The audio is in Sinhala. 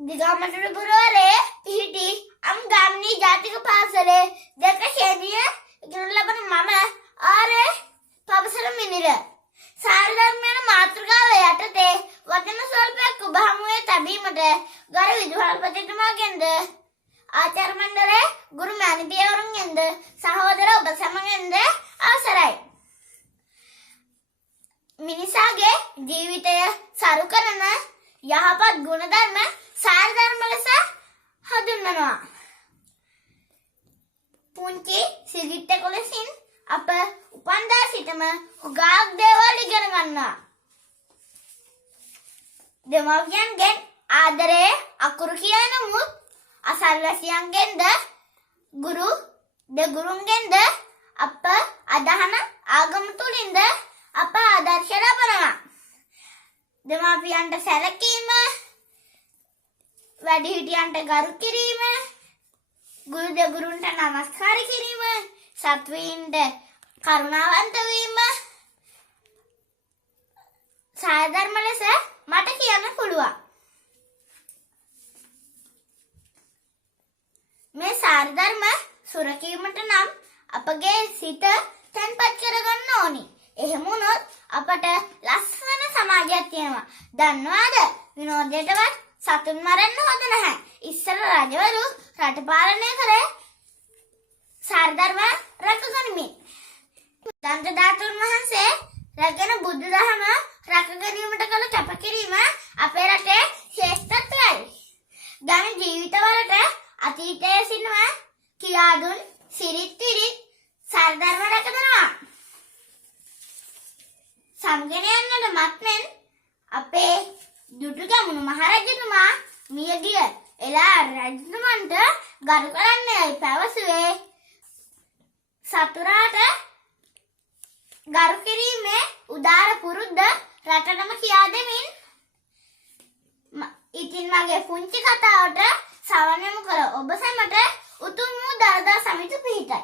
දිගමඩුව පුරවරේ පිහිටි අම්ගාමිනී ජාතික පාසලේ දෙක ශ්‍රේණිය ඉගෙන ලබන මම ආරේ පබසර මිනිර සාරධර්මයන මාතෘකාව යටතේ වචන ස්වල්පයක් ඔබ හමුවේ තැබීමට ගරු විදුහල්පතිතුමාගෙන්ද ආචාර්ය මණ්ඩලයේ ගුරු මෑණිපියවරුන්ගෙන්ද සහෝදර ඔබ සමගෙන්ද අවසරයි. මිනිසාගේ ජීවිතය සරු කරන යහපත් ගුණධර්ම සාරධර්ම ලෙස හඳුන්වනවා. පුංචි සිරිට්ටක ලෙසින් අප උපන්දා සිටම හුඟක් දේවල් ඉගෙන ගන්නවා. දෙමව්පියන්ගෙන් ආදරේ අකුරු කියන මුත් අසල්වැසියන්ගෙන්ද දෙගුරුන්ගෙන්ද අප අදහන ආගම තුලින්ද අප ආදර්ශ ලබනවා. දෙමාපියන්ට සැලකීම, වැඩිහිටියන්ට ගරු කිරීම, ගුරු දෙගුරුන්ට නමස්කාර කිරීම, සත්වයින්ට කරුණාවන්ත වීම සාධර්ම ලෙස මට කියන්න පුළුවන්. මේ සාරධර්ම සුරකීමට නම් අපගේ සිත තැන්පත් කරගන්න ඕනි. එහෙම වුණොත් අපට ලස්සන සමාජයක් තියෙනවා. දන්නවාද? විනෝදයටවත් සතුන් මරන්න හොඳ නැහැ. ඉස්සර රජවරු රට පාලනය කරේ සාරධර්ම රැකගනිමින්. දන්ත ධාතුන් වහන්සේ රැගෙන බුදු දහම රැකගැනීමට කළ කැපකිරීම අපේ රටේ ශ්‍රේෂ්ඨත්වයයි. ගණ ජීවිතවලට අතීතයේ සිනව කියා දුන් සිරිත් විරිත් සාරධර්ම රැකදෙනවා. සමගෙන යන්නට මත්මෙන් අපේ දුටුගැමුණු මහරජතුමා මියගිය එලා රජතුමන්ට ගරු කරන්නයි පැවසුවේ. සතුරාට ගරු කිරීමේ උදාර පුරුද්ද රටටම කියා දෙමින් ඉතින් මගේ පුංචි කතාවට සවන් යොමු කර ඔබ සැමට උතුම් වූ දළදා සමිත පිහිටයි.